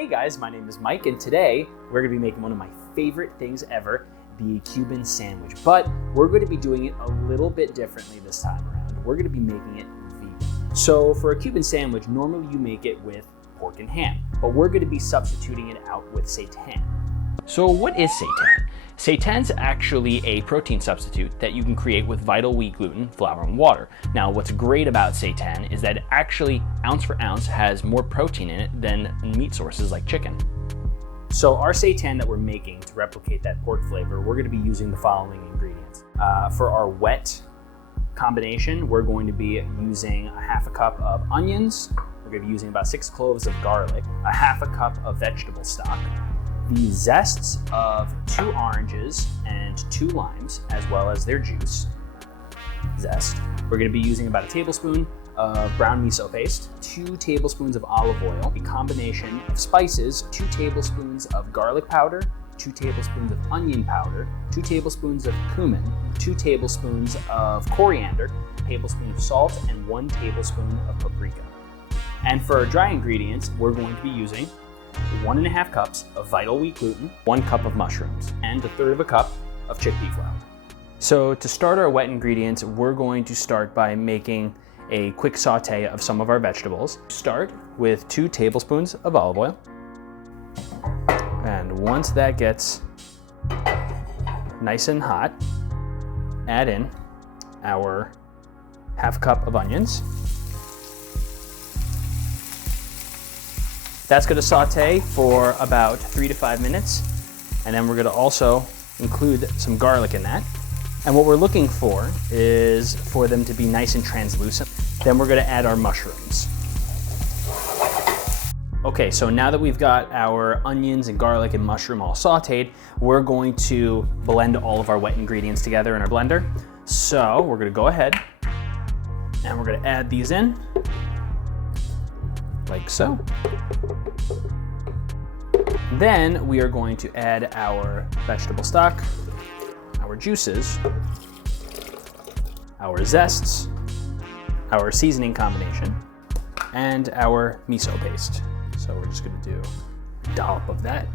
Hey guys, my name is Mike, and today we're going to be making one of my favorite things ever, the Cuban sandwich. But we're going to be doing it a little bit differently this time around. We're going to be making it vegan. So for a Cuban sandwich, normally you make it with pork and ham, but we're going to be substituting it out with seitan. So what is seitan? Seitan's actually a protein substitute that you can create with vital wheat gluten, flour, and water. Now, what's great about seitan is that it actually, ounce for ounce, has more protein in it than meat sources like chicken. So our seitan that we're making to replicate that pork flavor, we're going to be using the following ingredients. For our wet combination, we're going to be using a half a cup of onions. We're going to be using about 6 cloves of garlic, a half a cup of vegetable stock, the zests of 2 oranges and 2 limes, as well as their juice. Zest. We're going to be using about a tablespoon of brown miso paste, 2 tablespoons of olive oil, a combination of spices, 2 tablespoons of garlic powder, 2 tablespoons of onion powder, 2 tablespoons of cumin, 2 tablespoons of coriander, a tablespoon of salt, and 1 tablespoon of paprika. And for our dry ingredients, we're going to be using 1.5 cups of vital wheat gluten, 1 cup of mushrooms, and 1/3 cup of chickpea flour. So to start our wet ingredients, we're going to start by making a quick saute of some of our vegetables. Start with 2 tablespoons of olive oil. And once that gets nice and hot, add in our half cup of onions. That's going to saute for about 3 to 5 minutes, and then we're going to also include some garlic in that. And what we're looking for is for them to be nice and translucent. Then we're going to add our mushrooms. Okay, so now that we've got our onions and garlic and mushroom all sauteed, we're going to blend all of our wet ingredients together in our blender. So we're going to go ahead and we're going to add these in, like so. Then we are going to add our vegetable stock, our juices, our zests, our seasoning combination, and our miso paste. So we're just going to do a dollop of that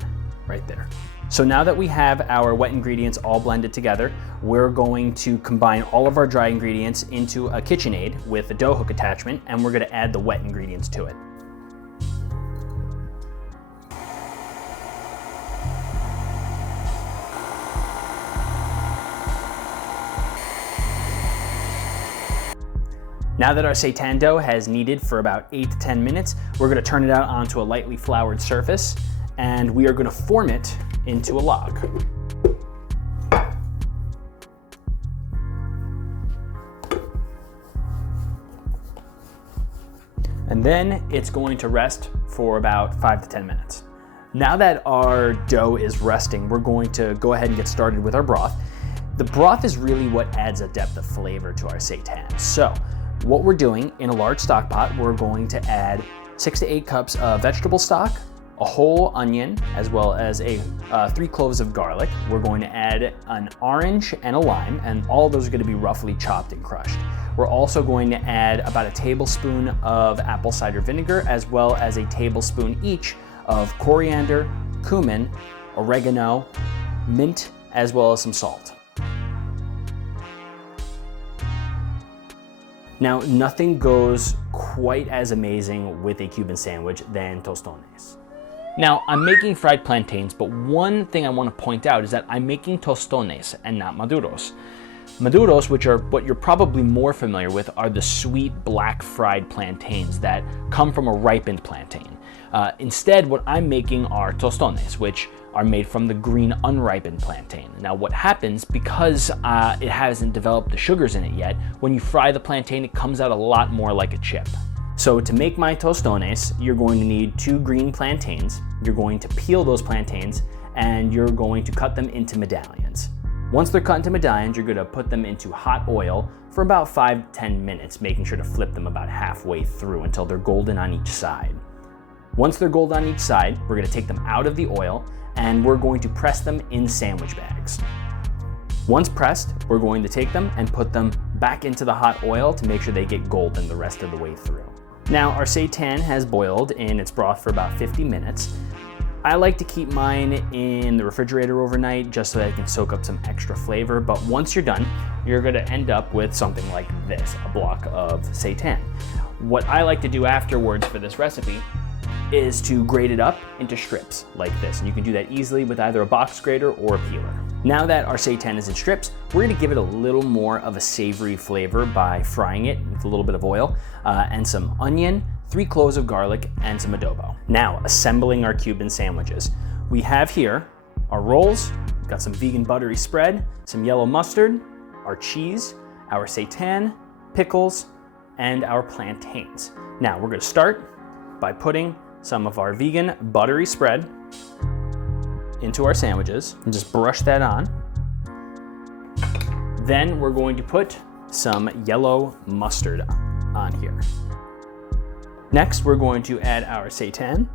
right there. So now that we have our wet ingredients all blended together, we're going to combine all of our dry ingredients into a KitchenAid with a dough hook attachment, and we're going to add the wet ingredients to it. Now that our seitan dough has kneaded for about 8 to 10 minutes, we're going to turn it out onto a lightly floured surface, and we are going to form it into a log. And then it's going to rest for about 5 to 10 minutes. Now that our dough is resting, we're going to go ahead and get started with our broth. The broth is really what adds a depth of flavor to our seitan. So what we're doing, in a large stock pot, we're going to add 6 to 8 cups of vegetable stock, a whole onion, as well as 3 cloves of garlic. We're going to add an orange and a lime, and all of those are going to be roughly chopped and crushed. We're also going to add about a tablespoon of apple cider vinegar, as well as a tablespoon each of coriander, cumin, oregano, mint, as well as some salt. Now, nothing goes quite as amazing with a Cuban sandwich than tostones. Now, I'm making fried plantains, but one thing I want to point out is that I'm making tostones and not maduros. Maduros, which are what you're probably more familiar with, are the sweet black fried plantains that come from a ripened plantain. Instead, what I'm making are tostones, which are made from the green unripened plantain. Now what happens, because it hasn't developed the sugars in it yet, when you fry the plantain, it comes out a lot more like a chip. So to make my tostones, you're going to need 2 green plantains. You're going to peel those plantains, and you're going to cut them into medallions. Once they're cut into medallions, you're going to put them into hot oil for about 5 to 10 minutes, making sure to flip them about halfway through until they're golden on each side. Once they're golden on each side, we're going to take them out of the oil, and we're going to press them in sandwich bags. Once pressed, we're going to take them and put them back into the hot oil to make sure they get golden the rest of the way through. Now, our seitan has boiled in its broth for about 50 minutes. I like to keep mine in the refrigerator overnight just so that it can soak up some extra flavor. But once you're done, you're gonna end up with something like this, a block of seitan. What I like to do afterwards for this recipe is to grate it up into strips like this. And you can do that easily with either a box grater or a peeler. Now that our seitan is in strips, we're gonna give it a little more of a savory flavor by frying it with a little bit of oil and some onion, 3 cloves of garlic, and some adobo. Now, assembling our Cuban sandwiches. We have here our rolls, we've got some vegan buttery spread, some yellow mustard, our cheese, our seitan, pickles, and our plantains. Now, we're gonna start by putting some of our vegan buttery spread into our sandwiches and just brush that on. Then we're going to put some yellow mustard on here. Next, we're going to add our seitan.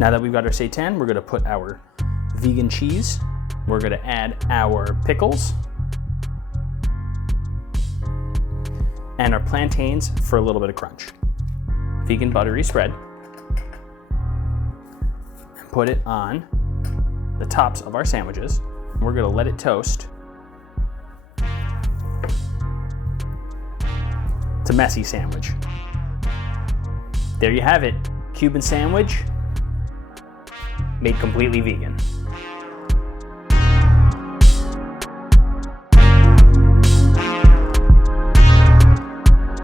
Now that we've got our seitan, we're gonna put our vegan cheese. We're gonna add our pickles and our plantains for a little bit of crunch. Vegan buttery spread. And put it on the tops of our sandwiches. We're gonna let it toast. It's a messy sandwich. There you have it, Cuban sandwich made completely vegan.